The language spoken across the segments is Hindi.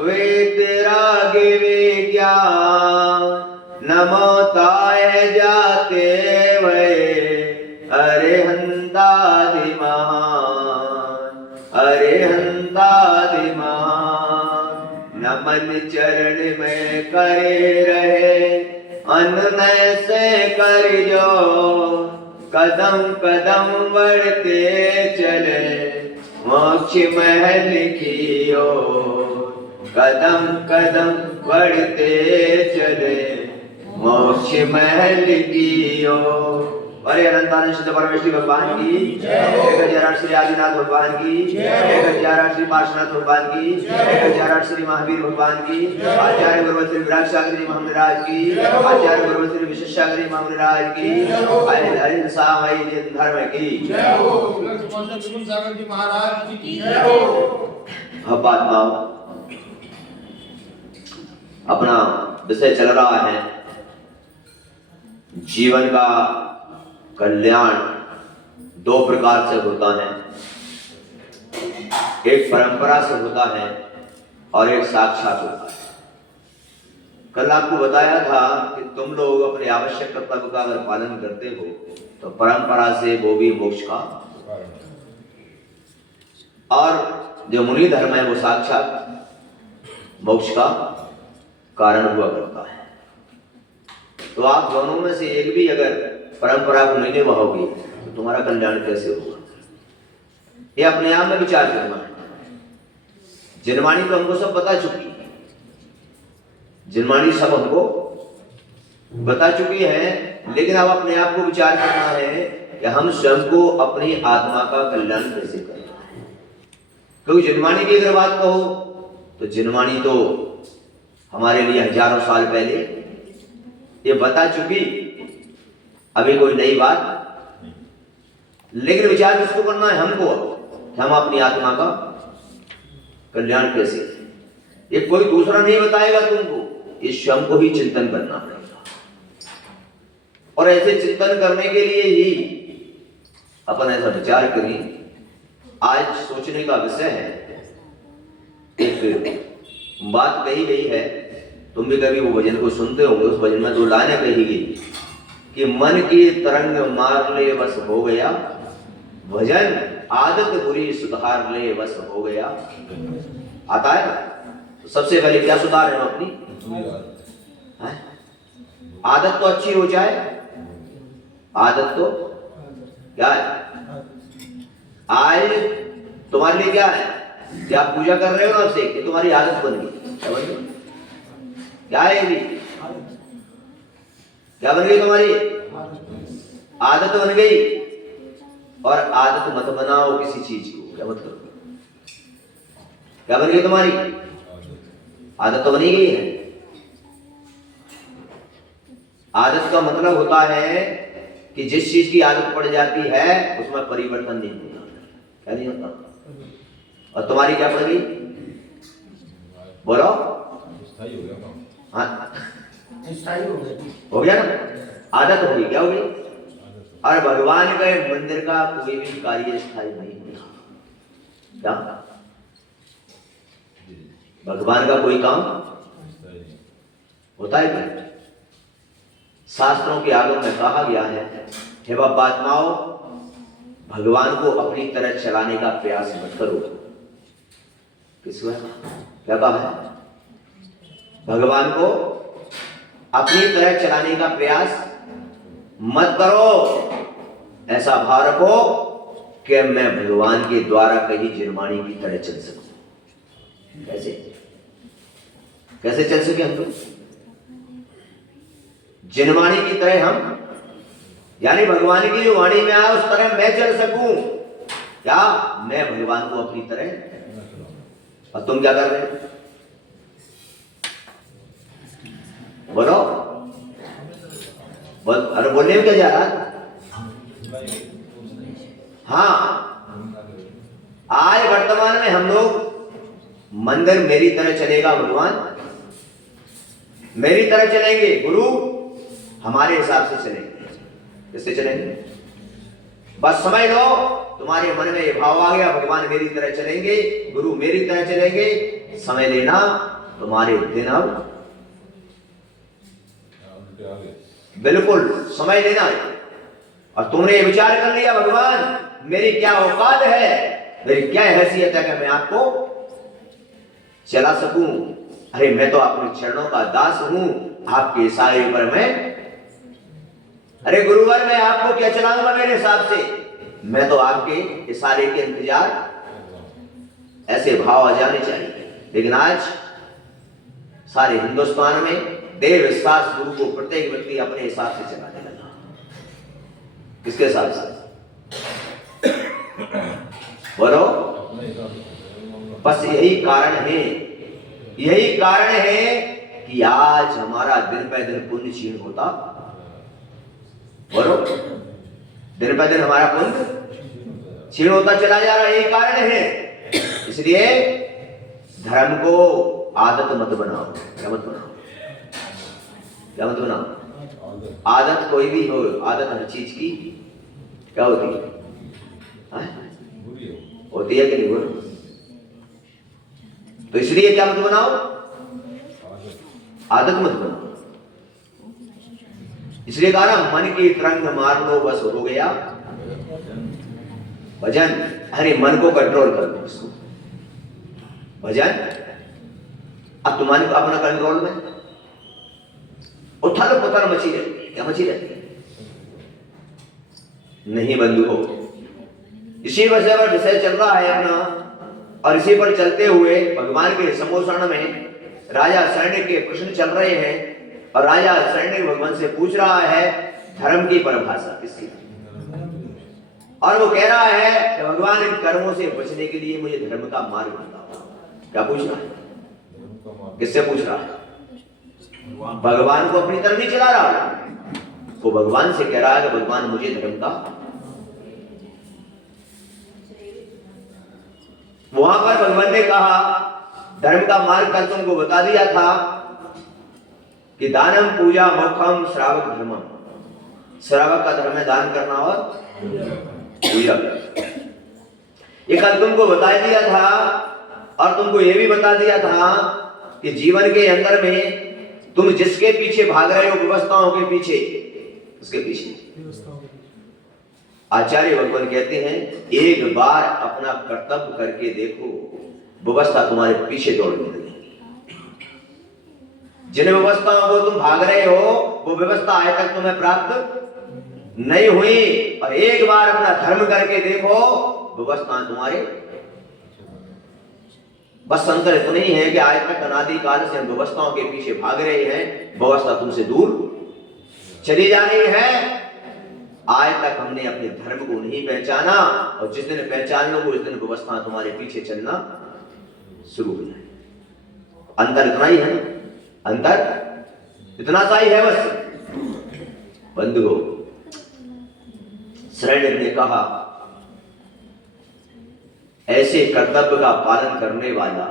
वेतरागी विज्ञान नमोताय जाते वे अरिहंतादि महान अरिहंतादि महान नमन चरण में करे रहे अनुनय से कर जो कदम कदम बढ़ते चले मोक्ष महल की ओर कदम कदम बढ़ते चले मोक्ष महल की ओर। अरे अनंतानंद शुद्ध परमेश्वरी भगवान की जय। 1008 श्री आदिनाथ भगवान की जय। 1008 श्री पार्श्वनाथ भगवान की जय। 1008 श्री महावीर भगवान की आचार्य गुरु श्री विराट सागरी महाराज की आचार्य गुरु श्री विशेषागरी महाराज की हरि साई धर्म की जय हो। लक्ष्मण सागर जी महाराज की जय हो। अब बात अपना विषय चल रहा है जीवन का कल्याण दो प्रकार से होता है, एक परंपरा से होता है और एक साक्षात होता है। कल आपको बताया था कि तुम लोग अपने आवश्यक कर्तव्य का अगर पालन करते हो तो परंपरा से वो भी मोक्ष का, और जो मुनि धर्म है वो साक्षात मोक्ष का कारण हुआ करता है। तो आप दोनों में से एक भी अगर परंपरा को नहीं निभाओगे तो तुम्हारा कल्याण कैसे होगा? ये अपने आप में विचार करना है। जिनवाणी तो हमको सब बता चुकी है, जिनवाणी सब हमको बता चुकी है, लेकिन अब अपने आप को विचार करना है कि हम स्वयं को अपनी आत्मा का कल्याण कैसे करें। क्योंकि जिनवाणी की अगर बात कहो तो जिनवाणी तो हमारे लिए हजारों साल पहले ये बता चुकी, अभी कोई नई बात, लेकिन विचार किसको करना है? हमको, कि हम अपनी आत्मा का कल्याण कैसे। ये कोई दूसरा नहीं बताएगा तुमको, ये स्वयं को ही चिंतन करना पड़ेगा। और ऐसे चिंतन करने के लिए ही अपन ऐसा विचार करें। आज सोचने का विषय है, एक बात कही गई है, तुम भी कभी वो भजन को सुनते होंगे। उस भजन में दो लाइनें कही गई कि मन की तरंग मार ले बस हो गया, भजन आदत बुरी सुधार ले बस हो गया। आता है ना? तो सबसे पहले क्या सुधार है अपनी आदत तो अच्छी हो जाए। आदत तो क्या है? आज तुम्हारे लिए क्या है कि आप पूजा कर रहे हो ना, उससे कि तुम्हारी आदत बन गई। क्या है ये? क्या बन गई? तुम्हारी आदत बन गई। और आदत मत बनाओ किसी चीज को, क्या मत करो। क्या बन गई? तुम्हारी आदत तो बनी गई है। आदत का मतलब होता है कि जिस चीज की आदत पड़ जाती है उसमें परिवर्तन नहीं होता। क्या नहीं होता? और तुम्हारी क्या पड़ गई? बोलो। हाँ, हो गया ना? आदत हो गई। क्या हो गई? और भगवान के मंदिर का कोई भी कार्य स्थायी नहीं होता। क्या? भगवान का कोई काम होता है क्या? शास्त्रों के आगम में कहा गया है, हे बात्माओं, भगवान को अपनी तरह चलाने का प्रयास मत करो। किसको? क्या कहा है? भगवान को अपनी तरह चलाने का प्रयास मत करो। ऐसा भाव रखो कि मैं भगवान के द्वारा कही जिनवाणी की तरह चल सकूं। कैसे कैसे चल सके हम? तो जिनवाणी की तरह हम, यानी भगवान की जो वाणी में आया उस तरह मैं चल सकूं। क्या? मैं भगवान को अपनी तरह। और तुम क्या कर रहे हो? बोलो। अरे बोलने में क्या जा रहा है? हाँ, आज वर्तमान में हम लोग मंदिर मेरी तरह चलेगा, भगवान मेरी तरह चलेंगे, गुरु हमारे हिसाब से चलेंगे। किससे चलेंगे? बस समझ लो, तुम्हारे मन में ये भाव आ गया भगवान मेरी तरह चलेंगे, गुरु मेरी तरह चलेंगे, समय लेना, तुम्हारे दिन अब बिल्कुल समय लेना है। और तुमने ये विचार कर लिया भगवान मेरी क्या औकात है, मेरी क्या हैसियत है कि मैं आपको चला सकूं। अरे मैं तो अपने चरणों का दास हूं, आपके इशारे पर मैं, अरे गुरुवर मैं आपको क्या चलाऊंगा मेरे हिसाब से, मैं तो आपके इशारे के इंतजार, ऐसे भाव आ जाने चाहिए। लेकिन आज सारे हिंदुस्तान में देव विश्वास गुरु को प्रत्येक व्यक्ति अपने हिसाब से चलाने लगा। किसके हिसाब से बोलो? बस यही कारण है, यही कारण है कि आज हमारा दिन पे दिन पुण्य क्षीण होता, बोलो दिन पे दिन हमारा पुण्य क्षीण होता चला जा रहा है, यही कारण है। इसलिए धर्म को आदत मत बनाओ। क्या मत बनाओ? क्या मत बनाओ? आदत कोई भी हो, आदत हर चीज की क्या होती है? होती है कि नहीं? बोलो। तो इसलिए क्या मत बनाओ? आदत मत बनाओ। इसलिए कहा ना मन की तरंग मार लो बस हो गया भजन। अरे मन को कंट्रोल कर लो, उसको भजन। अब तुम्हारे को अपना कंट्रोल में उथल पुथल मची रहती है। क्या मची रहती है? नहीं बंधु हो, इसी वजह पर विषय चल रहा है अपना, और इसी पर चलते हुए भगवान के संबोधन में राजा शरण्य के प्रश्न चल रहे हैं। और राजा शरण्य भगवान से पूछ रहा है धर्म की परिभाषा किसकी, और वो कह रहा है कि भगवान इन कर्मों से बचने के लिए मुझे धर्म का मार्ग बताओ। क्या पूछ रहा है? किससे पूछ रहा है? भगवान को अपनी तरफ नहीं चला रहा, वो भगवान से कह रहा है कि भगवान मुझे धर्म का। वहां पर भगवान ने कहा धर्म का मार्ग कल तुमको बता दिया था कि दानम पूजा मोक्षम श्रावक धर्मम। श्रावक का धर्म है दान करना और पूजा। ये कल तुमको बता दिया था, और तुमको ये भी बता दिया था कि जीवन के अंदर में तुम जिसके पीछे भाग रहे हो, व्यवस्थाओं के पीछे, उसके पीछे आचार्य भगवान कहते हैं एक बार अपना कर्तव्य करके देखो, व्यवस्था तुम्हारे पीछे दौड़ने लगेगी। जिन व्यवस्थाओं को तुम भाग रहे हो वो व्यवस्था आज तक तुम्हें प्राप्त नहीं हुई, और एक बार अपना धर्म करके देखो, व्यवस्था तुम्हारे। बस अंतर इतना ही है कि आज तक अनादिकाल से हम व्यवस्थाओं के पीछे भाग रहे हैं, व्यवस्था तुमसे दूर चली जा रही है। आज तक हमने अपने धर्म को नहीं पहचाना, और जिस दिन पहचान लो उस दिन व्यवस्था तुम्हारे पीछे चलना शुरू हो जाए। अंतर इतना ही है, अंतर इतना सा ही है बस। बंधुओं, शरण्य ने कहा ऐसे कर्तव्य का पालन करने वाला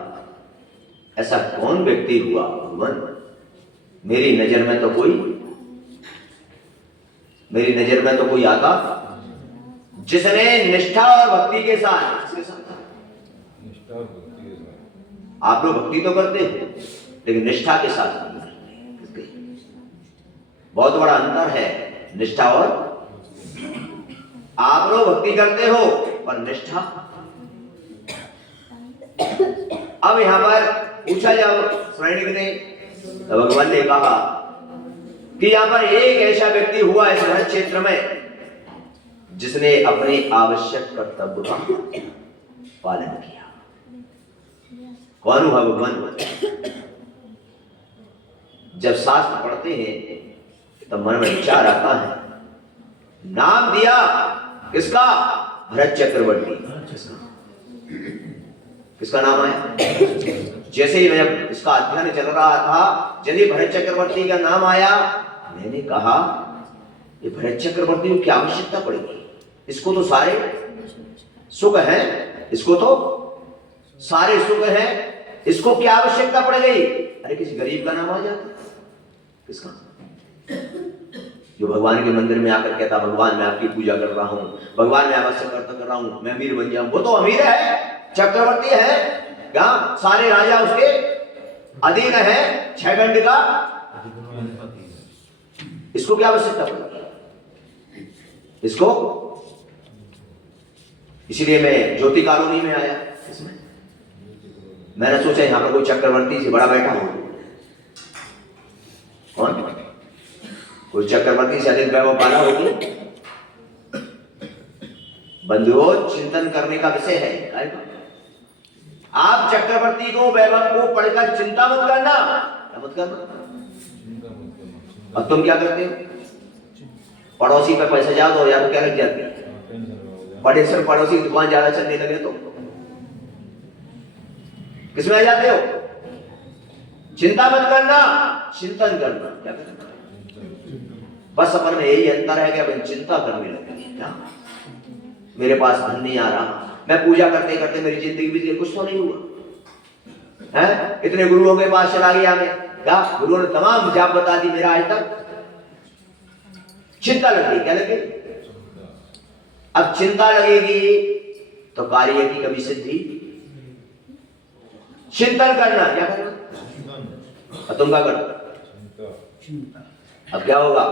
ऐसा कौन व्यक्ति हुआ भगवान? मेरी नजर में तो कोई आता जिसने निष्ठा और भक्ति के साथ। आप लोग भक्ति तो करते हैं लेकिन निष्ठा के साथ नहीं करते। बहुत बड़ा अंतर है निष्ठा और। आप लोग भक्ति करते हो पर निष्ठा। अब यहां पर पूछा जाओ श्रेणी ने, तो भगवान ने कहा कि यहां पर एक ऐसा व्यक्ति हुआ इस वन क्षेत्र में जिसने अपने आवश्यक कर्तव्य का पालन किया। कौन हुआ? भगवान। जब शास्त्र पढ़ते हैं तो मन में विचार आता है, नाम दिया किसका? भरत चक्रवर्ती। किसका नाम आया? जैसे ही मैं इसका अध्ययन चल रहा था, जैसे भरत चक्रवर्ती का नाम आया, मैंने कहा ये भरत चक्रवर्ती को क्या आवश्यकता पड़ेगी? इसको तो सारे सुख हैं, इसको तो सारे सुख हैं, इसको क्या आवश्यकता पड़ गई? अरे किसी गरीब का नाम आ जाता। किसका? जो भगवान के मंदिर में आकर कहता भगवान मैं आपकी पूजा कर रहा हूं, भगवान मैं आवश्यक कर्तव्य कर रहा हूं, मैं अमीर बन जाऊं। वो तो अमीर है, चक्रवर्ती है, क्या सारे राजा उसके अधीन है, 6 खंड का। इसको क्या आवश्यकता पड़ी इसको? इसलिए मैं ज्योति कॉलोनी में आया। इसमें मैंने सोचा यहां पर कोई चक्रवर्ती से बड़ा बैठा हो। कौन? कोई चक्रवर्ती से अधिक वैभव वाला होगी। बंधुओं, चिंतन करने का विषय है। आप चक्रवर्ती को, वैभव को पढ़कर चिंता मत करना, मत करना। अब तुम क्या करते हो? पड़ोसी पे पैसा जा दो या तो क्या लग जाती है? पड़ोसी की दुकान ज्यादा चलने लगे तो किसमें आ जाते हो? चिंता मत करना, चिंतन करना। क्या करना? बस अपन में यही अंतर है कि अपन चिंता करने लगे। क्या मेरे पास धन नहीं आ रहा, मैं पूजा करते करते मेरी जिंदगी भी कुछ तो नहीं हुआ है। इतने गुरुओं के पास चला गया मैं, क्या गुरुओं ने तमाम जाप बता दी, मेरा आज तक चिंता लग गई। क्या लगे? अब चिंता लगेगी तो कार्य की कभी सिद्धि। चिंतन करना, क्या करना? तुम क्या करना? अब क्या होगा?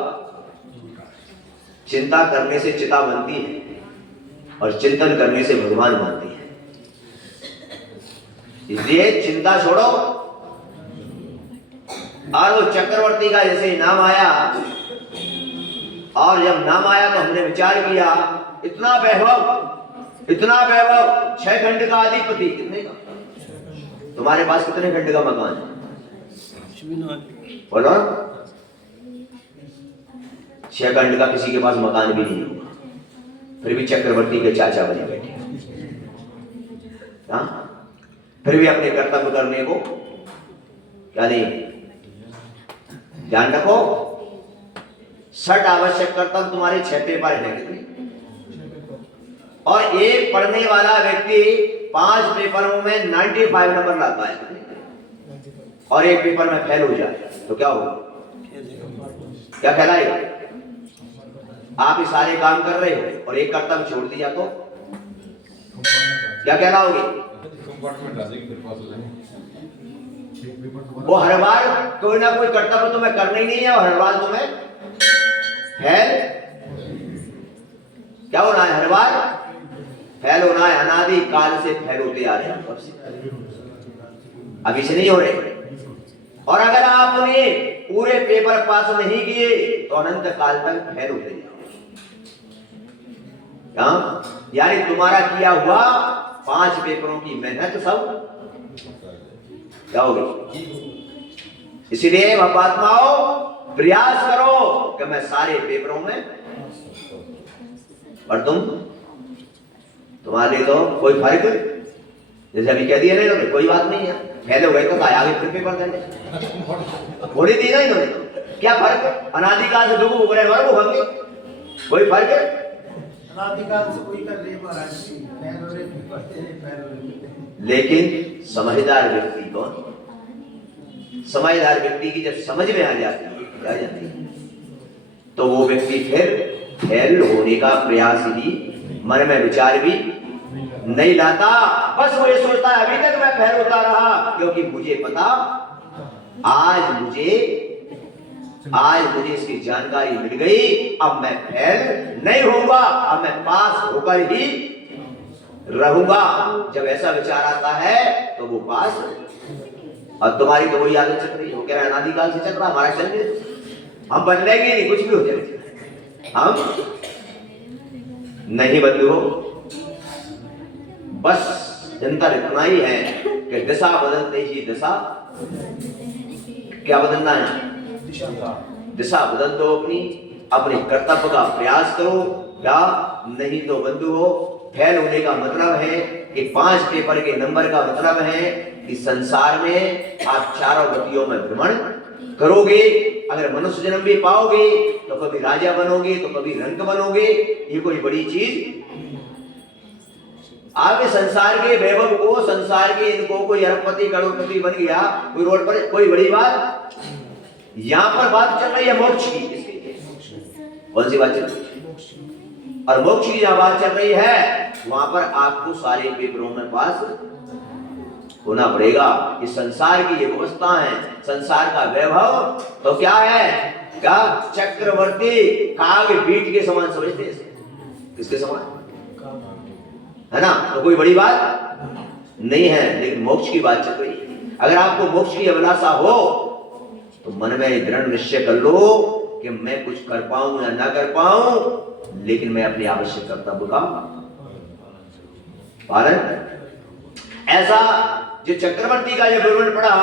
चिंता करने से चिता बनती है और चिंतन करने से भगवान बनती है। इसलिए चिंता छोड़ो। और वो चक्रवर्ती का जैसे नाम आया, और जब नाम आया तो हमने विचार किया, इतना वैभव, इतना वैभव, 6 खंड का अधिपति। कितने का? तुम्हारे पास कितने खंड का मकान है? बोलो। 6 खंड का किसी के पास मकान भी नहीं होगा, फिर भी चक्रवर्ती के चाचा बने बैठे। फिर भी अपने कर्तव्य करने को क्या नहीं। ध्यान रखो, 60 आवश्यक कर्तव्य तुम्हारे 6 पेपर हैं कितने? और एक पढ़ने वाला व्यक्ति 5 पेपरों में 95 नंबर लाता है और एक पेपर में फेल हो जाए तो क्या होगा? क्या कहलाएगा? आप ये सारे काम कर रहे हो और एक कर्तव्य छोड़ दिया तो क्या कहलाओगे? वो हर बार कोई ना कोई कर्तव्य तुम्हें करना ही नहीं है और हर बार तुम्हें फेल क्या होना है? हर बार फेल होना है। अनादि काल से फेल होते आ रहे हैं, अभी से नहीं हो रहे। और अगर आपने पूरे पेपर पास नहीं किए तो अनंत काल तक फेल होते जाओ। यानी तुम्हारा किया हुआ 5 पेपरों की मेहनत सब क्या होगी? इसलिए महात्माओं, प्रयास करो कि मैं सारे पेपरों में, और तुम्हारे तो कोई फर्क, जैसे अभी कह दिया ना इन्होंने, कोई बात नहीं है, फेल हो गए तो आगे फिर पेपर देने थोड़ी दी ना इन्होंने। क्या फर्क? अनादिकाल से दुख भोग रहे हैं, वो भंगे, कोई फर्क है? अनादिकाल से कोई कर ले महाराज। लेकिन समझदार व्यक्ति कौन? समझदार व्यक्ति की जब समझ में आ जाती है तो वो व्यक्ति फिर फेल होने का प्रयास ही, मन में विचार भी नहीं लाता। बस वो ये सोचता है अभी तक मैं फेल होता रहा, क्योंकि मुझे पता आज मुझे इसकी जानकारी मिल गई, अब मैं फेल नहीं होऊंगा, अब मैं पास होकर ही रहूंगा। जब ऐसा विचार आता है तो वो पास। और तुम्हारी तो वही आदत चल रही है, वो कह रहा है अनादिकाल से चल रहा, हमारा चल रहा, हम बदलेंगे नहीं, कुछ भी हो जाए हम नहीं बदले हो। बस अंतर इतना ही है कि दिशा बदलते ही दिशा क्या बदलना है? दिशा बदल दो अपने कर्तव्य का प्रयास करो। क्या नहीं तो बंधु हो, फेल होने का मतलब है कि 5 पेपर के नंबर का मतलब है कि संसार में आप चारों गतियों में भ्रमण करोगे। अगर मनुष्य जन्म भी पाओगे तो कभी राजा बनोगे तो कभी रंक बनोगे, ये कोई बड़ी चीज? आपके संसार के वैभव को, संसार के इनको कोई अरबपति करोड़पति बन गया, कोई रोड पर, कोई बड़ी बात? यहां पर बात चल रही है मोक्ष की। कौन सी बात चल रही है? और मोक्ष की जहां बात चल रही है वहां पर आपको सारे पेपरों में पास होना पड़ेगा। इस संसार की ये व्यवस्था है, संसार का वैभव तो क्या है, क्या चक्रवर्ती काग बीट के समान समझते हैं इसे। किसके समान है ना, तो कोई बड़ी बात नहीं है, लेकिन मोक्ष की बात चल रही है। अगर आपको मोक्ष की अभिलाषा हो तो मन में दृढ़ निश्चय कर लो कि मैं कुछ कर पाऊं या ना कर पाऊं, लेकिन मैं अपने आवश्यक कर्तव्य का पालन। ऐसा जो चक्रवर्ती का ये विवरण पढ़ा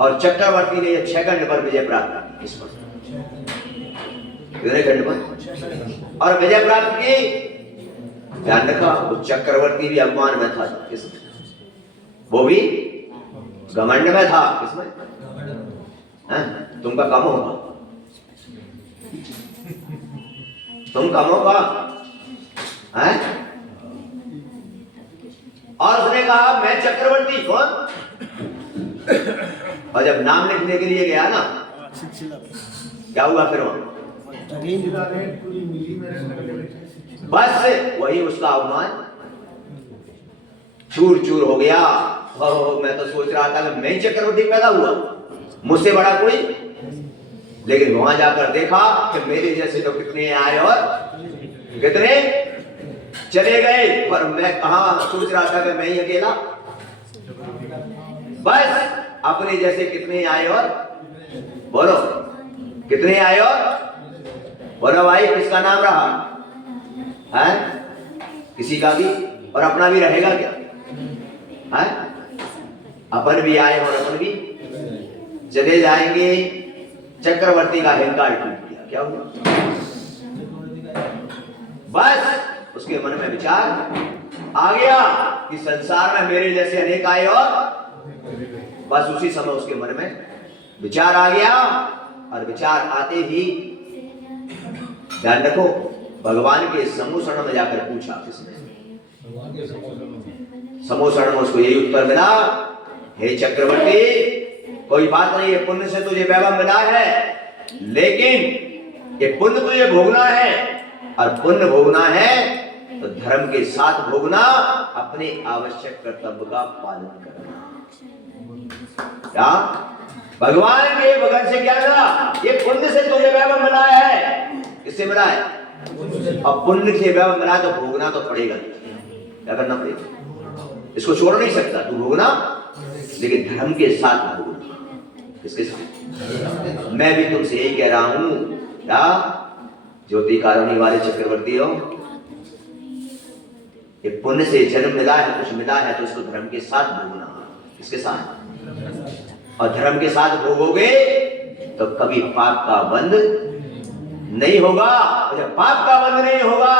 और चक्रवर्ती ने 6 खंड पर विजय प्राप्त की। इस पर कितने खंड पर और विजय प्राप्त की, ध्यान रखा, वो चक्रवर्ती भी अभिमान में था। किसमें? वो भी घमंड में था। किसमें? तुमका कम होगा, तुम कम होगा है? और उसने कहा मैं चक्रवर्ती कौन, और जब नाम लिखने के लिए गया ना, क्या हुआ फिर वहां? बस वही उसका अवमान चूर चूर हो गया। मैं तो सोच रहा था कि मैं चक्रवर्ती पैदा हुआ, मुझसे बड़ा कोई, लेकिन वहां जाकर देखा कि मेरे जैसे तो कितने आए और कितने चले गए, और मैं कहा सोच रहा था कि मैं ही अकेला। बस अपने जैसे कितने आए और बोलो, कितने आए और बोलो भाई, किसका नाम रहा है? किसी का भी, और अपना भी रहेगा क्या है? अपन भी आए और अपन भी चले जाएंगे। चक्रवर्ती का अहंकार टूट गया। क्या हुआ? बस उसके मन में विचार आ गया कि संसार में मेरे जैसे अनेक आए, और बस उसी समय उसके मन में विचार आ गया। और विचार आते ही ध्यान रखो, भगवान के समूह में जाकर पूछा। किसने? समूह में उसको यही उत्तर मिला, हे चक्रवर्ती, कोई बात नहीं है, पुण्य से तुझे वैभव मिला है, लेकिन ये पुण्य तुझे भोगना है, और पुण्य भोगना है तो धर्म के साथ भोगना, अपने आवश्यक कर्तव्य का पालन करना। क्या भगवान के बगल से क्या मिला? ये पुण्य से तुझे वैभव मिला है। किससे मिला है? अब पुण्य से वैभव मिला तो भोगना तो पड़ेगा। क्या करना पड़ेगा? इसको छोड़ नहीं सकता, तू भोगना, लेकिन धर्म के साथ भोगना। किसके साथ? मैं भी तुमसे यही कह रहा हूं, क्या ज्योति कारुणी वाले चक्रवर्ती हो, ये पुण्य से जन्म मिला है, कुछ मिला है, तो इसको धर्म के साथ भोगना। किसके साथ? और धर्म के साथ भोगोगे तो कभी पाप का बंध नहीं होगा। जब पाप का बंध नहीं होगा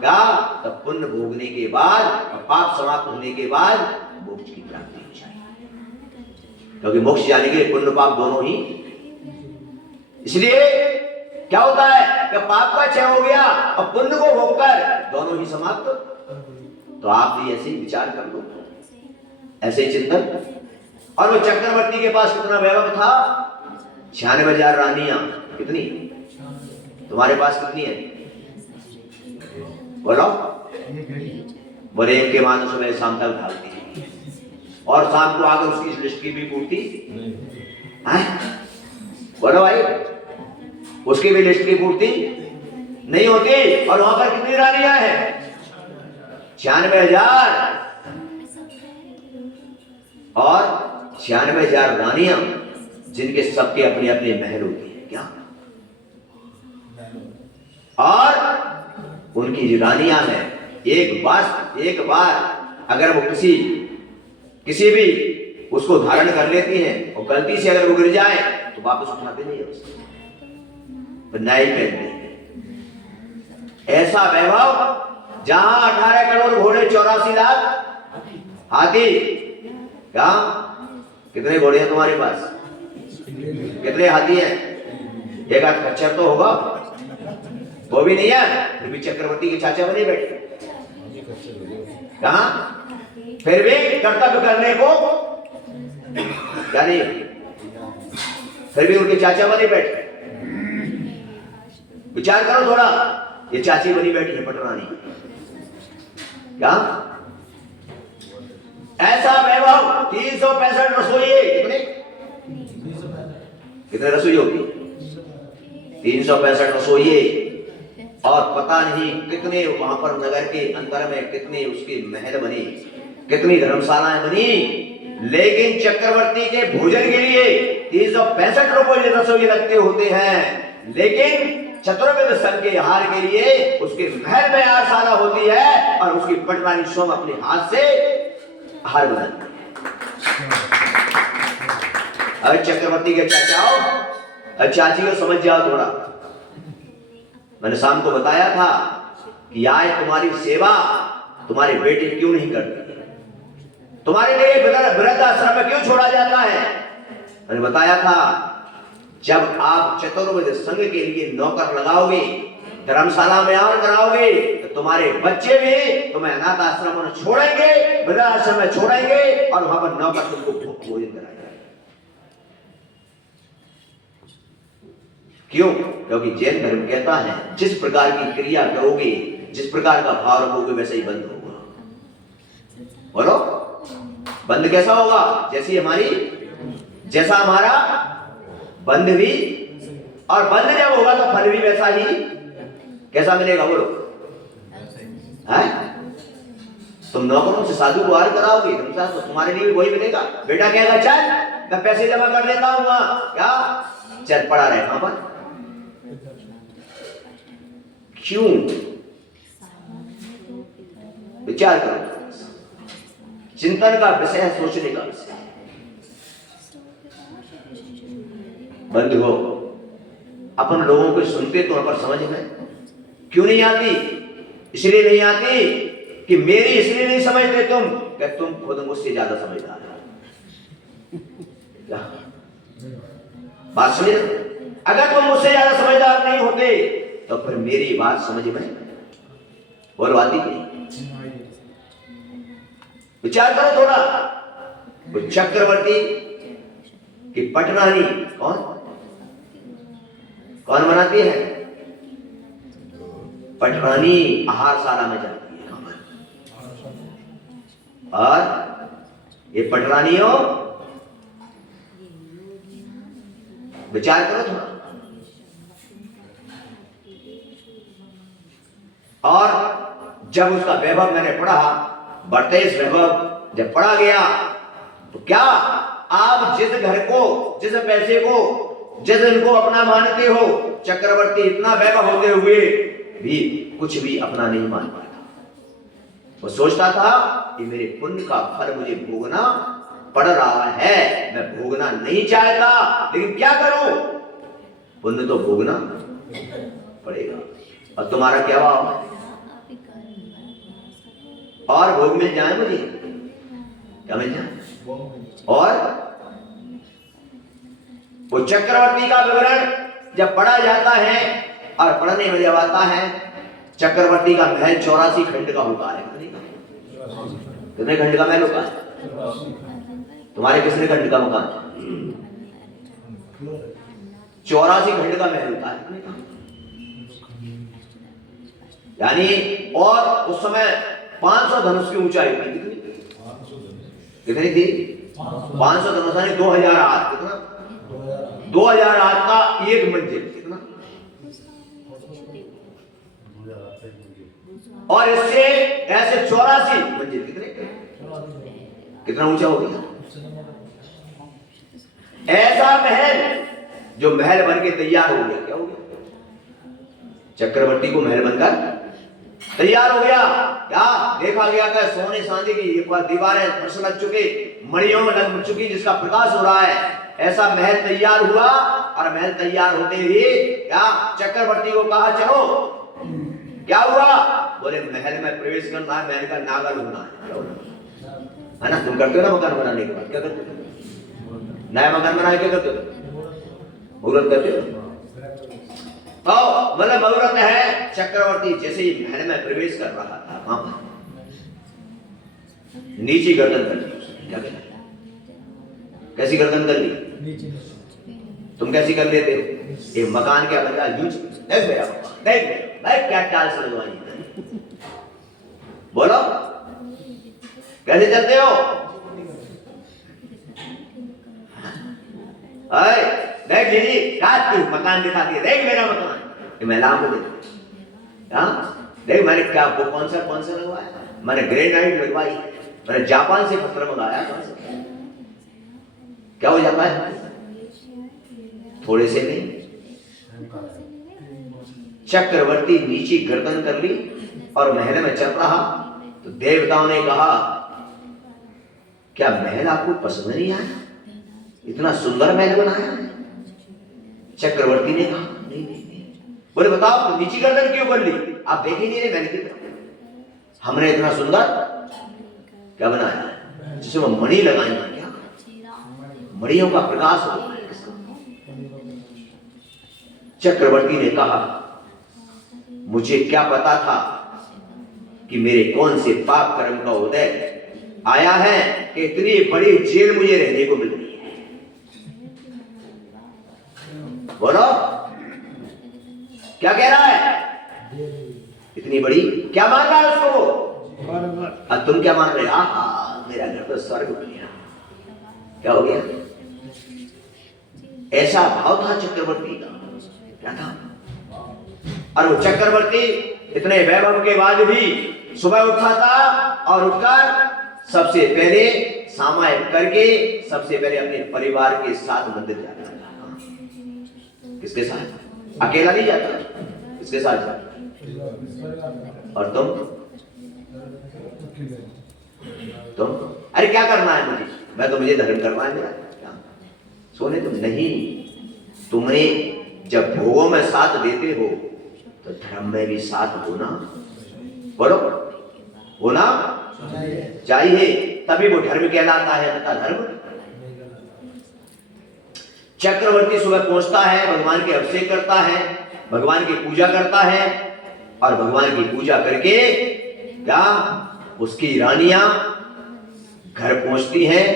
क्या, तो पुण्य भोगने के बाद और पाप समाप्त होने के बाद मोक्ष की प्राप्ति हो जाएगी। क्योंकि मोक्ष जाने के लिए पुण्य पाप दोनों ही, इसलिए क्या होता है कि पाप का क्षय हो गया और पुण्य को भोगकर दोनों ही समाप्त। तो आप भी ऐसे ही विचार कर लो, ऐसे ही चिंतन। और वो चक्रवर्ती के पास कितना वैभव था? 96,000 रानियां। कितनी? तुम्हारे पास कितनी है? बोलो। बोले एक के मान सुबह शाम तक ढालती है, और शाम को आकर उसकी लिस्ट की भी पूर्ति है। बोलो भाई, उसकी भी लिस्ट की पूर्ति नहीं होती। और वहां पर कितनी रानियां हैं? 96,000। और 96,000 रानियां, जिनके सबके अपने अपने महल होते हैं। क्या? और उनकी जो रानियां हैं, एक बार अगर वो किसी भी उसको धारण कर लेती हैं, और गलती से अगर वो गिर जाए तो वापस उठाते नहीं है उसको, नई पहनते हैं। ऐसा वैभव जहां 18 करोड़ घोड़े, 84 लाख हाथी। क्या? कितने घोड़े हैं तुम्हारे पास? कितने हाथी हैं? एक आध खच्चर तो होगा, वो भी नहीं है, फिर भी चक्रवर्ती के चाचा बने बैठे। कहा? फिर भी कर्तव्य करने को क्या नहीं, फिर भी उनके चाचा बने बैठे। विचार करो थोड़ा, ये चाची बनी बैठी है पटरानी। क्या ऐसा वैभव, 365 रसोई, कितने रसोई होगी? 365 रसोई, और पता नहीं कितने वहां पर नगर के अंदर में कितने उसके महल बने, कितनी धर्मशालाएं बनी, लेकिन चक्रवर्ती के भोजन के लिए 365 रुपये रसोई लगते होते हैं, लेकिन चतुर्वेद संघ के आहार के लिए उसके महल में आहारशाला होती है और उसकी पटरानी स्वयं अपने हाथ से आहार बनाती है। अरे चक्रवर्ती के चाचाओ, चाची को समझ जाओ थोड़ा। मैंने शाम को बताया था कि आए तुम्हारी सेवा तुम्हारे बेटे क्यों नहीं करते, तुम्हारे लिए वृद्धाश्रम में क्यों छोड़ा जाता है। मैंने बताया था जब आप चतुर्वेद संघ के लिए नौकर लगाओगे, धर्मशाला में आहार कराओगे, तो तुम्हारे बच्चे भी तुम्हें अनाथ आश्रम में छोड़ेंगे, वृद्धाश्रम में छोड़ेंगे और वहां पर नौकर तुमको भोजन कराएंगे। क्यों? क्योंकि जैन धर्म कहता है जिस प्रकार की क्रिया करोगे, जिस प्रकार का भाव रखोगे, वैसे ही बंद होगा। बोलो, बंद कैसा होगा? जैसा हमारा बंद भी, और बंद जब होगा तो फल भी वैसा ही कैसा मिलेगा? बोलो, है? तुम नौकरों से साधु को आहार कराओगे, तो तुम्हारे लिए भी वही मिलेगा। बेटा कहेगा चल मैं पैसे जमा कर देता हूं, वहां क्या चल पड़ा रहे वहां पर। क्यों? विचार करो, चिंतन का विषय है, सोचने का विषय। बंधु हो, अपन लोगों को सुनते तो पर समझ में क्यों नहीं आती? इसलिए नहीं आती कि मेरी इसलिए नहीं समझते तुम, कि तुम खुद मुझसे ज्यादा समझदार हो। बात समझ? अगर तुम मुझसे ज्यादा समझदार नहीं होते तो फिर मेरी बात समझ में बोलो आती नहीं? विचार करो थोड़ा। वो चक्रवर्ती की पटरानी कौन बनाती है? पटरानी आहारशाला में जाती है। और ये पटरानियों, विचार करो थोड़ा। और जब उसका वैभव मैंने पढ़ा, बढ़ते इस वैभव जब पढ़ा गया, तो क्या आप जिस घर को, जिस पैसे को, जिस इनको अपना मानते हो, चक्रवर्ती इतना वैभव होते हुए भी कुछ भी अपना नहीं मान पाता। वो सोचता था कि मेरे पुण्य का फल मुझे भोगना पड़ रहा है, मैं भोगना नहीं चाहता, लेकिन क्या करूं, पुण्य तो भोगना पड़ेगा। और तुम्हारा क्या भाव है? और भोग मिल जाए मुझे, क्या मिल जाए? और वो चक्रवर्ती का विवरण जब पढ़ा जाता है, और पढ़ने में जब आता है, चक्रवर्ती का महल 84 खंड का होता है। कितने खंड का महल होता है? तुम्हारे कितने खंड का मकान? 84 खंड का महल होता है। यानी, और उस समय 500 धनुष की ऊंचाई थी। कितनी थी? 500 धनुष यानी 2000 हाथ। कितना? 2000 हाथ का एक मंजिल। कितना? और इससे ऐसे 84 मंजिल। कितना ऊंचा हो गया? ऐसा महल, जो महल बन के तैयार हो गया। क्या हो गया? चक्रवर्ती को महल बनकर तैयार हो गया। क्या देखा गया था? सोने चांदी की दीवारें फर्श लग चुके, मणियों में लग चुकी, जिसका प्रकाश हो रहा है। ऐसा महल तैयार हुआ, और महल तैयार होते ही क्या चक्रवर्ती को कहा चलो। क्या हुआ? बोले महल में प्रवेश करना है, महल का नागर होना है ना? तुम करते हो ना मकान बनाने के बाद? क्या करते हो? नया मकान बनाए क्या करते हो? मुहूर्त करते हो। तो मतलब मुहूर्त है। चक्रवर्ती जैसे ही महल में प्रवेश कर रहा था, वहां पर नीची गर्दन कर ली। क्या कर? कैसी गर्दन कर ली? तुम कैसी कर लेते हो? एक मकान क्या बन रहा है? देख भाई क्या चाल समझवानी है? बोलो कैसे चलते हो? अरे देख लीजिए, रात की मकान दिखाती है, देख मेरा मकान, ये महिलाओं को देख। हाँ देख मैंने क्या वो कौन सा लगवाया, मैंने ग्रेनाइट लगवाई, मैंने जापान से पत्थर मंगाया, क्या हो जाता है? थोड़े से नहीं। चक्रवर्ती नीची गर्दन कर ली और महल में चल रहा, तो देवताओं ने कहा क्या महल आपको पसंद नहीं आया? इतना सुंदर महल बनाया है। चक्रवर्ती ने कहा नहीं नहीं नहीं। बोले बताओ तो नीची गर्दन क्यों कर ली? आप देख ही नहीं रहे महल की तरफ, हमने इतना सुंदर क्या बनाया है, जिसमें मणि लगाई है, क्या मणियों का प्रकाश हो। चक्रवर्ती ने कहा मुझे क्या पता था कि मेरे कौन से पाप कर्म का उदय आया है कि इतनी बड़ी जेल मुझे रहने को मिल रही है। बोलो क्या कह रहा है? इतनी बड़ी क्या मान रहा है उसको? अब तुम क्या मान रहे? आहा मेरा घर तो स्वर्ग बन गया। क्या हो गया? ऐसा भाव था चक्रवर्ती का। क्या था? और वो चक्रवर्ती इतने वैभव के बाद भी सुबह उठा था और उठकर सबसे पहले सामायिक करके सबसे पहले अपने परिवार के साथ मंदिर जाता था। किसके साथ? अकेला नहीं जाता, किसके साथ जाता? और तुम अरे क्या करना है मुझे? मैं तो मुझे धर्म करना है मेरा, क्या सोने तुम नहीं। तुमने जब भोगों में साथ देते हो तो धर्म में भी साथ होना, बोलो होना चाहिए, तभी वो धर्म कहलाता है, अन्यथा धर्म। चक्रवर्ती सुबह पहुंचता है, भगवान के अभिषेक करता है, भगवान की पूजा करता है, और भगवान की पूजा करके क्या उसकी रानियां घर पहुंचती हैं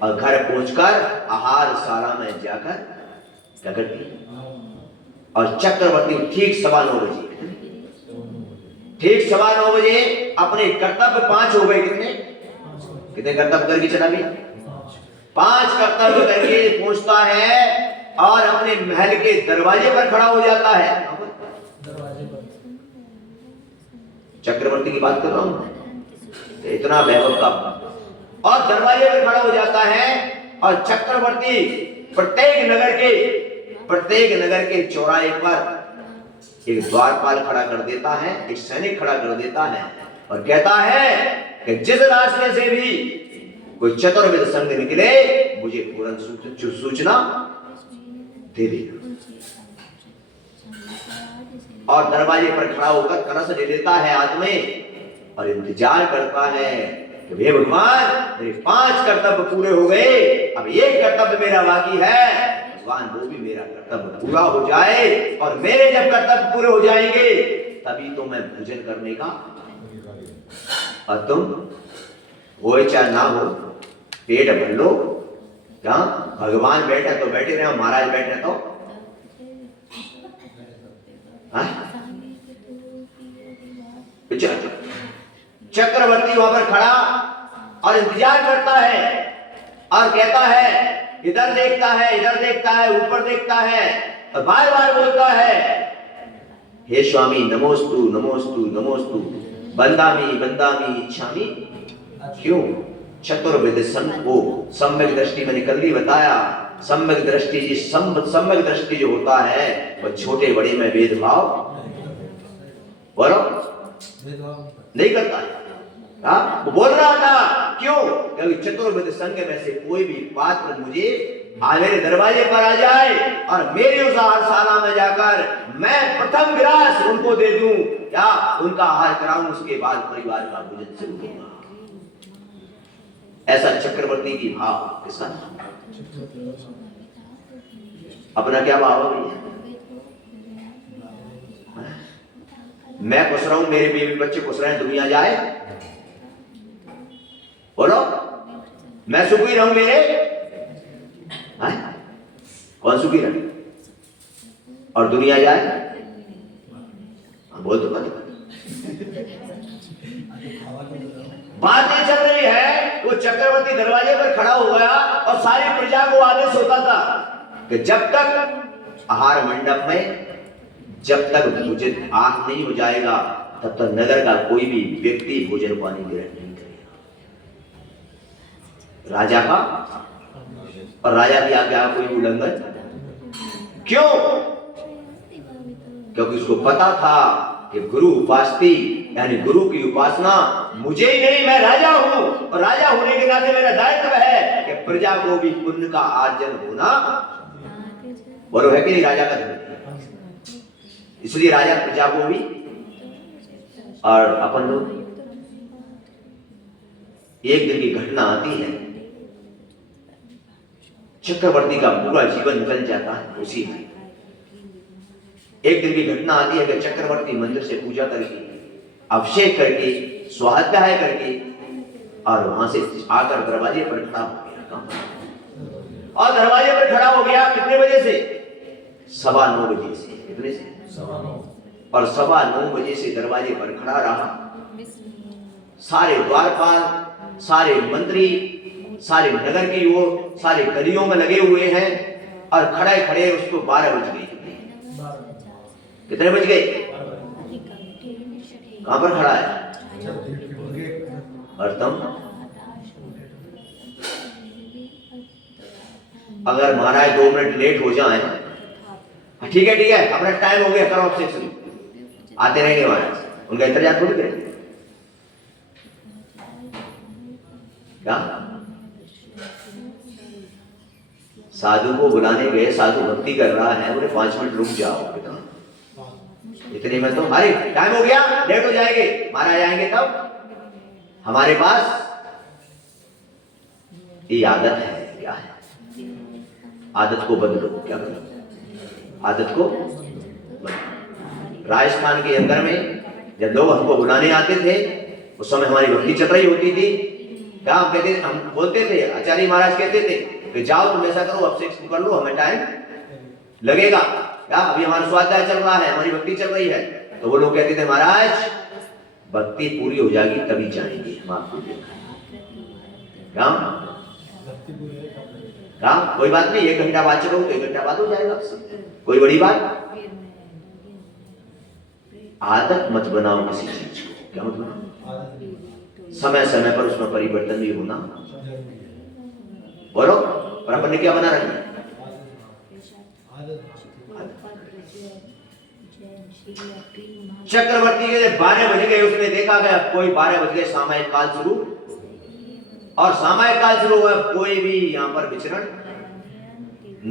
और घर पहुंचकर आहारशाला में जाकर क्या करती है? और चक्रवर्ती ठीक 9:15 ठीक 9:15 अपने कर्तव्य 5 हो गए। कितने कर्तव्य करके चला गया? 5 कर्तव्य करके पहुंचता है और अपने महल के दरवाजे पर खड़ा हो जाता है। चक्रवर्ती की बात कर रहा हूं, इतना वैभव का, और दरवाजे पर खड़ा हो जाता है और चक्रवर्ती प्रत्येक नगर के चौराहे पर एक द्वारपाल खड़ा कर देता है, एक सैनिक खड़ा कर देता है और कहता है कि जिस रास्ते से भी कोई चतुर्विद संघ निकले मुझे पूर्ण सूचना दे देना। और दरवाजे पर खड़ा होकर कलश ले लेता है हाथ में और इंतजार करता है कि हे भगवान मेरे 5 कर्तव्य पूरे हो गए, अब एक कर्तव्य मेरा बाकी है, भगवान वो भी मेरा कर्तव्य पूरा हो जाए, और मेरे जब कर्तव्य पूरे हो जाएंगे तभी तो मैं भोजन करने का। और तुम हो चाहे ना हो पेट भर लो, क्या भगवान बैठे तो बैठे रहे, महाराज बैठे तो चक्रवर्ती वहां पर खड़ा और इंतजार करता है और कहता है, इधर देखता है, इधर देखता है, ऊपर देखता है और बार बार बोलता है हे स्वामी नमोस्तु नमोस्तु नमोस्तु बंदामी बंदामी इच्छामी। क्यों? चतुर्विद संघ को सम्यक दृष्टि में निकल ली बताया। सम्यक दृष्टि जो होता है वह छोटे बड़े में भेदभाव बोलो नहीं करता है। वो बोल रहा था क्यों? क्योंकि चतुर्विद संघ में से कोई भी पात्र मुझे मेरे दरवाजे पर आ जाए और मेरी उस आहारशाला में जाकर मैं प्रथम ग्रास उनको दे दूं, क्या उनका आहार कराऊं, उसके बाद परिवार का भोजन शुरू करूंगा। ऐसा चक्रवर्ती की भाव के साथ अपना क्या भाव है? मैं खुश रहूं, मेरे बीवी बच्चे खुश रहे, दुनिया जाए, बोलो मैं सुखी रहूं, मेरे कौन सुखी रहे और दुनिया जाए? बोल तो पाते। बात ये चल रही है, वो चक्रवर्ती दरवाजे पर खड़ा हो गया और सारी प्रजा को आदेश होता था कि जब तक आहार मंडप में जब तक भोजन आह नहीं हो जाएगा तब तक नगर का कोई भी व्यक्ति भोजन पानी ग्रहण नहीं करेगा। राजा का और राजा की आज्ञा का कोई उल्लंघन क्यों? क्योंकि उसको पता था कि गुरु उपासती यानी गुरु की उपासना मुझे ही नहीं, मैं राजा हूं और राजा होने के नाते मेरा दायित्व है कि प्रजा को भी पुण्य का आर्जन होना। बोलो है कि नहीं? राजा का धर्म, इसलिए राजा प्रजा को भी। और अपन लोग एक दिन की घटना आती है, चक्रवर्ती का पूरा जीवन निकल जाता है उसी में। एक दिन की घटना आती है कि चक्रवर्ती मंदिर से पूजा करके अभिषेक करके स्वाध्याय करके और वहां से आकर दरवाजे पर खड़ा हो गया। और दरवाजे पर खड़ा हो गया कितने बजे से? 9:15 बजे से। कितने से? 9:15। और 9:15 बजे से दरवाजे पर खड़ा रहा। सारे द्वारपाल, सारे मंत्री, सारे नगर की ओर, सारे गलियों में लगे हुए हैं और खड़े खड़े उसको 12 बज गए। कितने बज गए? कहां पर खड़ा है? और तुम अगर महाराज 2 मिनट लेट हो जाए, ठीक है अपना टाइम हो गया, करो ऑब्जेक्शन, आते रहेंगे महाराज, उनका इंतजार थोड़ी करेंगे क्या? साधु को बुलाने गए, साधु भक्ति कर रहा है, बोले 5 मिनट रुक जाओ। इतने में तो अरे टाइम हो गया, लेट हो जाएंगे, महाराज आएंगे तब। हमारे पास ये आदत है, क्या है? आदत को बदलो। क्या करो? आदत को बदलो। राजस्थान के अंदर में जब लोग हमको बुलाने आते थे उस समय हमारी भक्ति चल रही होती थी। क्या हम कहते, हम बोलते थे, आचार्य महाराज कहते थे कि जाओ तुम ऐसा करो, अब से कर लो, हमें टाइम लगेगा। क्या अभी हमारा स्वाध्याय चल रहा है, हमारी भक्ति चल रही है। तो वो लोग कहते थे महाराज भक्ति पूरी हो जाएगी तभी जाएंगे हम आपको देखेंगे। क्या कोई बात नहीं, 1 घंटा बाद चलो तो 1 घंटा बाद हो जाएगा, कोई बड़ी बात। आदत मत बनाओ किसी चीज को। क्या मत बनाओ? समय समय पर उसमें परिवर्तन भी होना। बोलो, और अपन ने क्या बना रखा? चक्रवर्ती के 12 बज गए, उसने देखा गया कोई 12 बज गए, सामायिक काल शुरू। और सामायिक काल शुरू हुआ, कोई भी यहाँ पर विचरण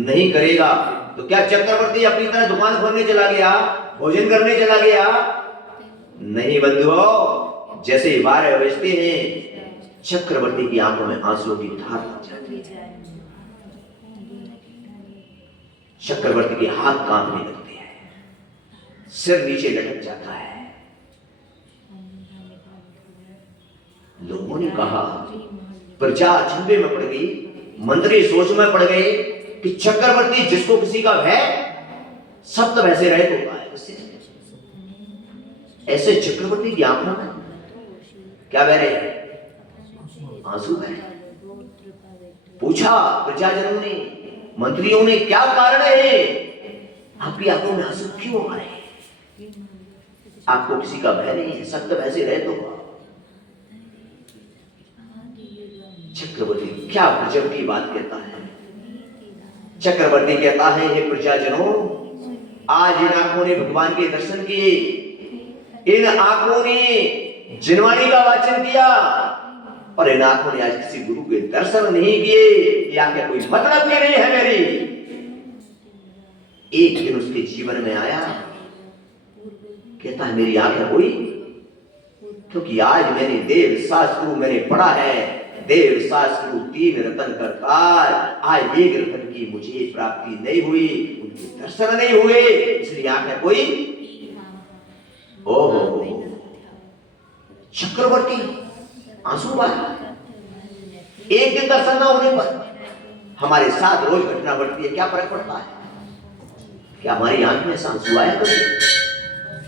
नहीं करेगा। तो क्या चक्रवर्ती अपनी तरह दुकान खोलने चला गया, भोजन करने चला गया? नहीं बंधुओं, जैसे 12 बजते हैं चक्रवर्ती की आंखों में आंसुओं की धार लग जाती है, चक्रवर्ती के हाथ कांपने लगते हैं, सिर नीचे लटक जाता है। लोगों ने कहा, प्रजा अचंभे में पड़ गई, मंत्री सोच में पड़ गए कि चक्रवर्ती जिसको किसी का भय, सब तो वैसे रहे तो पाए ऐसे चक्रवर्ती की आंखों में क्या बह रहे हैं? आंसू बह रहे। पूछा प्रजाजनों ने, मंत्रियों ने, क्या कारण है आपकी आंखों में आंसू क्यों आ रहे हैं? आपको किसी का भय नहीं है, सब तो वैसे रहे तो। चक्रवर्ती क्या गजब की बात कहता है। चक्रवर्ती कहता है, हे प्रजाजनों, आज इन आंखों ने भगवान के दर्शन किए, इन आंखों ने जिनवाणी का वाचन किया और इन आंखों ने आज किसी गुरु के दर्शन नहीं किए। ये आंखें कोई मतलब की नहीं है मेरी। एक दिन उसके जीवन में आया, कहता है मेरी आंखें हुई क्योंकि आज मैंने देव शास्त्र मैंने पढ़ा है, देव शास्त्र 3 रतन करतार, आज 1 रतन की मुझे प्राप्ति नहीं हुई, उनके दर्शन नहीं हुए, इसलिए आंखें कोई। ओहो, चक्रवर्ती आंसू बहा। एक दिन दर्शन न होने पर हमारे साथ रोज घटना बढ़ती है, क्या फर्क पड़ता है? क्या हमारी आंख में आंसू आया कभी?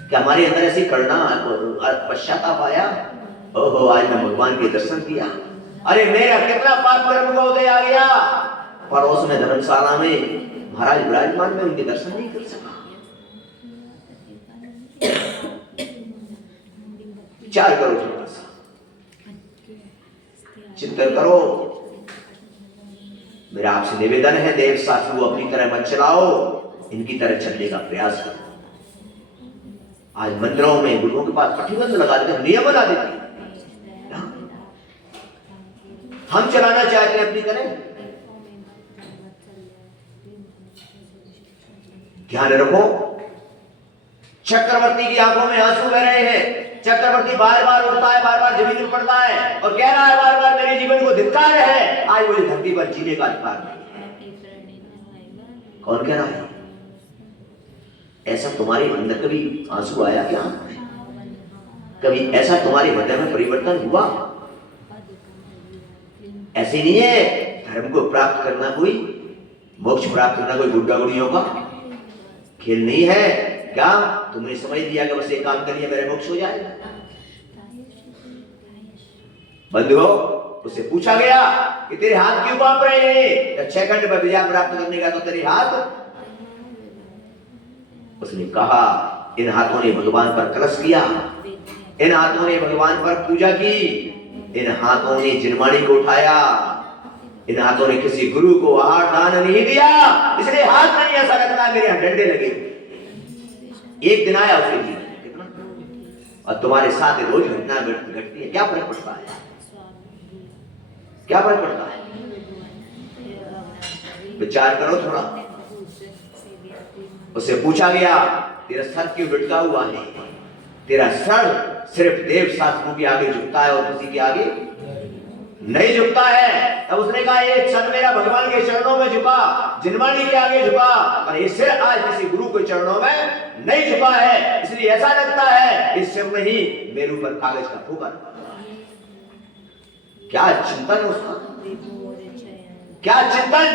क्या हमारे अंदर ऐसी करना पश्चाताप आया? ओहो, आज मैं भगवान के दर्शन किया, अरे मेरा कितना पाप कर्म का उदय आ गया। पड़ोस में धर्मशाला में महाराज विराजमान में उनके दर्शन नहीं कर सका। विचार करो, थोड़ा सा चिंतन करो। मेरा आपसे निवेदन है, देव शास्त्र को अपनी तरह मत चलाओ, इनकी तरह चलने का प्रयास करो। आज मंदिरों में गुरुओं के पास प्रतिबंध लगा देते, नियम बना देते। हम चलाना चाहते हैं अपनी तरह। ध्यान रखो, चक्रवर्ती की आंखों में आंसू बह रहे हैं। चक्रवर्ती बार बार उठता है, बार बार जमीन में पड़ता है और कह रहा है बार बार मेरे जीवन को धिक्कार है, आज मुझे धरती पर जीने का अधिकार नहीं है। कौन कह रहा है? ऐसा तुम्हारे अंदर कभी आंसू आया क्या? कभी ऐसा तुम्हारे हृदय में परिवर्तन हुआ? ऐसे नहीं है। धर्म को प्राप्त करना कोई, मोक्ष प्राप्त करना कोई गुड्डा गुड़ियों का खेल नहीं है। क्या तुमने समझ लिया कि बस एक काम करिए मेरा मोक्ष हो जाएगा? बंधुओं, उससे पूछा गया कि तेरे हाथ क्यों कांप रहे हैं? 6 घंटे में विजय प्राप्त करने का तो तेरे हाथ। उसने कहा, इन हाथों ने भगवान पर कलश किया, इन हाथों ने भगवान पर पूजा की, इन हाथों ने जिनवाणी को उठाया, इन हाथों ने किसी गुरु को आहार दान नहीं दिया, इसलिए हाथ नहीं ऐसा रखना मेरे यहाँ डंडे लगे। एक दिन आया उसके जीवन में कितना, और तुम्हारे साथ रोज घटना घटती है, क्या फर्क पड़ता है? क्या फर्क पड़ता है? विचार करो थोड़ा। उससे पूछा गया, तेरा सर क्यों लटका हुआ है? तेरा सर सिर्फ देव शास्त्रों के आगे झुकता है और किसी के आगे नहीं झुकता है। तब उसने कहा, एक क्षण मेरा भगवान के चरणों में झुका, जिनवाणी के आगे झुका, और ये सिर आज किसी गुरु के चरणों में नहीं झुका है, इसलिए ऐसा लगता है इस सिर में ही मेरे ऊपर कागज का ठोकर। क्या चिंतन उसका, क्या चिंतन!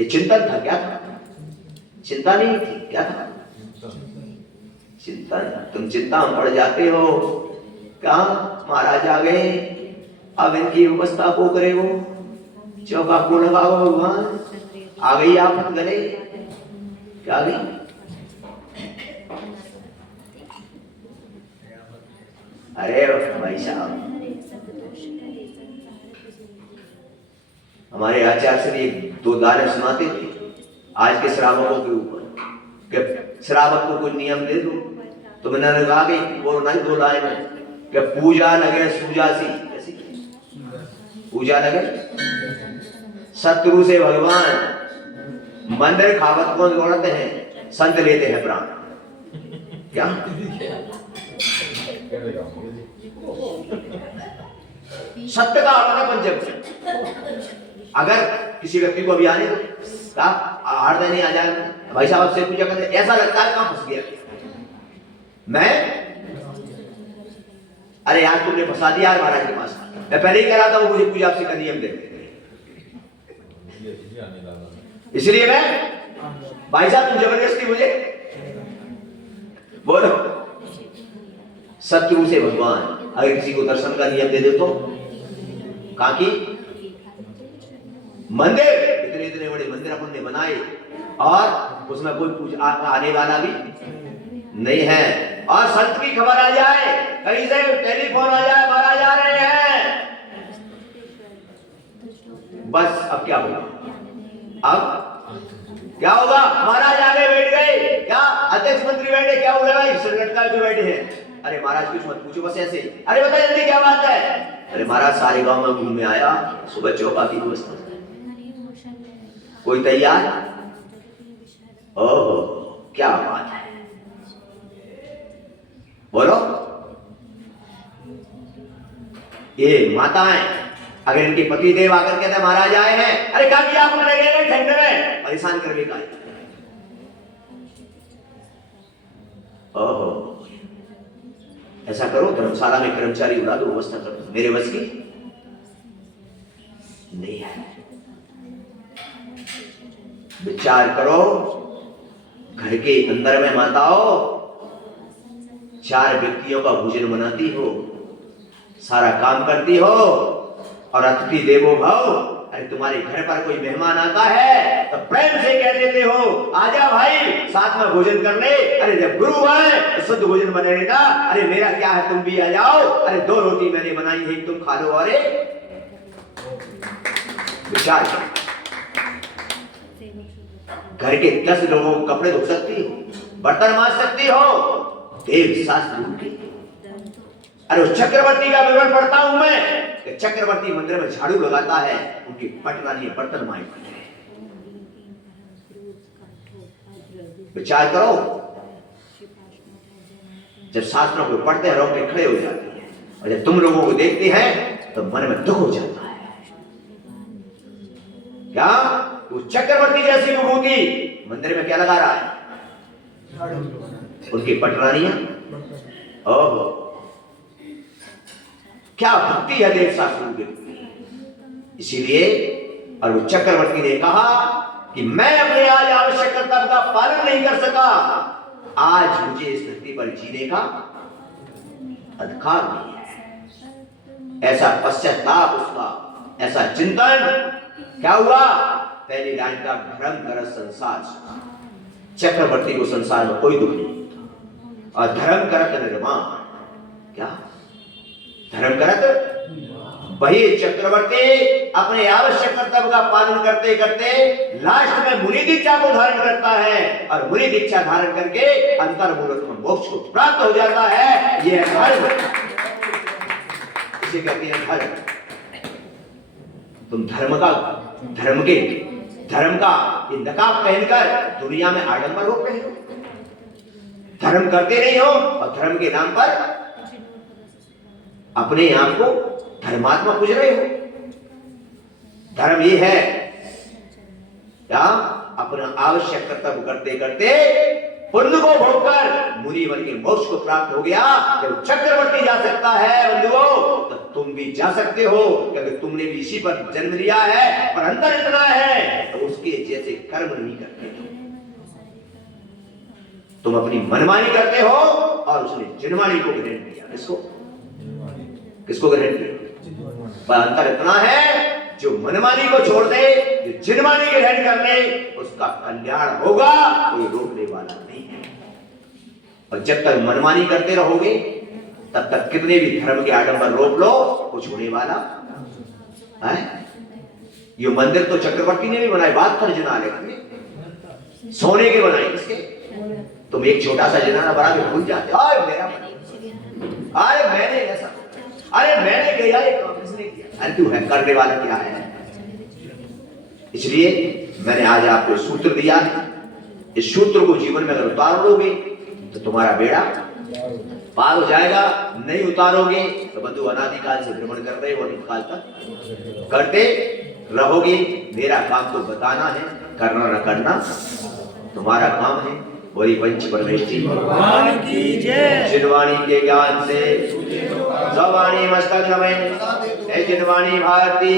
ये चिंतन था, क्या था? चिंता नहीं थी, क्या था? चिंतन। तुम चिंता में पड़ जाते हो। क्या महाराज आ गए, अब इनकी व्यवस्था को करे, वो चौका को लगाओ भगवान, आ गई आफत गले। क्या आ गई? अरे भाई साहब, हमारे आचार्य श्री 2 गाने सुनाते थे आज के श्रावकों के ऊपर, कि श्रावक को कोई नियम दे दो। तो मैंने कहा कि वो नहीं बोला है कि पूजा लगे सूजा सी, कैसी पूजा लगे शत्रु से भगवान। मंदिर खावत कौन दौड़ते हैं? संत लेते हैं प्राण। क्या सत्य का अपना पंचम। अगर किसी व्यक्ति को अभी आने का हृदय नहीं आ जाए, भाई साहब आपसे पूजा करते, ऐसा लगता है कहां फंस गया मैं। अरे यार तुमने फंसा दिया यार महाराज के पास। मैं पहले ही कह रहा था वो मुझे पूजा आपसे का नियम दे, इसलिए मैं भाई साहब तुम जबरदस्ती मुझे बोलो। शत्रु से भगवान अगर किसी को दर्शन का नियम दे दे तो कहा कि मंदिर, इतने इतने बड़े मंदिर अपन ने बनाए और उसमें कोई पूजा आने वाला भी नहीं है, और संत की खबर आ जाए, कहीं से टेलीफोन आ जाए, महाराज आ रहे हैं, बस अब क्या होगा? अब क्या होगा? महाराज आगे बैठ गए, क्या अध्यक्ष मंत्री बैठे, क्या बोले भाई लटका के बैठे हैं। अरे महाराज कुछ मत पूछो, बस ऐसे। अरे बता जल्दी क्या बात है? अरे महाराज सारे गांव में घूमने आया, सुबह चौका की व्यवस्था, कोई तैयार? ओहो क्या बात है, बोलो। ये माताएं अगर इनके पति देव आकर कहते हैं महाराज आए हैं, अरे कहा कि आप लगे ठंड में परेशान करने का। ओहो ऐसा करो, धर्मशाला में कर्मचारी उड़ा दो, व्यवस्था कर दो, मेरे बस की नहीं है। विचार करो, घर के अंदर में माताओं 4 व्यक्तियों का भोजन बनाती हो, सारा काम करती हो, और अतिथि देवो भव। अरे तुम्हारे घर पर कोई मेहमान आता है तो प्रेम से कह देते हो आजा भाई साथ में भोजन कर ले। अरे जब गुरु आए तो शुद्ध भोजन बनेगा। अरे मेरा क्या है, तुम भी आ जाओ। अरे 2 रोटी मैंने बनाई है, तुम खा लो। अरे विचार, घर के 10 लोगों को कपड़े धो सकती हो, बर्तन मांज सकती हो, देव शास्त्र के। अरे उस चक्रवर्ती का विवरण पढ़ता हूं मैं कि चक्रवर्ती मंदिर में झाड़ू लगाता है, उनकी पटरानी बर्तन मांज रहे हैं। विचार करो, जब शास्त्रों को पढ़ते हैं रोके खड़े हो जाते हैं, और जब तुम लोगों को देखते हैं तो मन में दुख हो जाता है। क्या वो चक्रवर्ती जैसी विभूति मंदिर में क्या लगा रहा है? उनकी पटरानियां। ओहो, क्या भक्ति है देव शास्त्रों की। इसीलिए और वो चक्रवर्ती ने कहा कि मैं अपने आज आवश्यक कर्तव्य का पालन नहीं कर सका, आज मुझे इस धरती पर जीने का अधिकार नहीं है। ऐसा पश्चाताप उसका, ऐसा चिंतन। क्या हुआ? पहली लाइन का धर्म कर संसार। चक्रवर्ती को संसार में कोई दुख नहीं होता, और धर्म करत निर्माण। क्या धर्म करत? वही चक्रवर्ती अपने आवश्यक कर्तव्य का पालन करते करते लास्ट में मुनि दीक्षा को धारण करता है, और मुनि दीक्षा धारण करके अंतर्मूलक मोक्ष को प्राप्त हो जाता है। यह धर्म, इसे कहते हैं धर्म। तुम धर्म का नकाब पहनकर दुनिया में आडंबर हो रहे हो, धर्म करते नहीं हो, और धर्म के नाम पर अपने आप को धर्मात्मा पूज रहे हो। धर्म ये है क्या? अपना आवश्यक कर्तव्य करते करते पुण्य को भोगकर मुनि बन के मोक्ष को प्राप्त हो गया। जब चक्रवर्ती जा सकता है बंधुओं, तो तुम भी जा सकते हो, क्योंकि तुमने भी इसी पर जन्म लिया है। पर अंतर इतना है तो उसके जैसे कर्म नहीं करते तुम अपनी मनमानी करते हो, और उसने जिनवाणी को ग्रहण किया। किसको ग्रहण किया? पर अंतर इतना है, जो मनमानी को छोड़ दे, जो जिनवाणी ग्रहण कर ले, उसका कल्याण होगा, कोई रोकने वाला नहीं है। और जब तक मनमानी करते रहोगे, तब तक कितने भी धर्म के आडंबर रोक लो, कुछ होने वाला है। ये मंदिर तो चक्रवर्ती ने भी बनाए, बात कर जनाले सोने के बनाए। किसके? तुम एक छोटा सा जनाना बना के भूल जाते, अरे मैंने ऐसा, अरे मैंने किया, ये काम किसने किया? अरे तू है करने वाला क्या है? इसलिए मैंने आज आपको सूत्र दिया है। इस सूत्र को जीवन में अगर उतार लोगे तो तुम्हारा बेड़ा पार हो जाएगा। नहीं उतारोगे तो बंधु अनादिकाल से भ्रमण कर रहे हो, अनिकाल तक करते रहोगे। मेरा काम तो बताना है, करना न करना तुम्हारा काम है। बोली पंच परमेष्ठी भगवान की जय। जिनवाणी के ज्ञान से सवाणी मस्तक नमन। जिनवाणी भारती।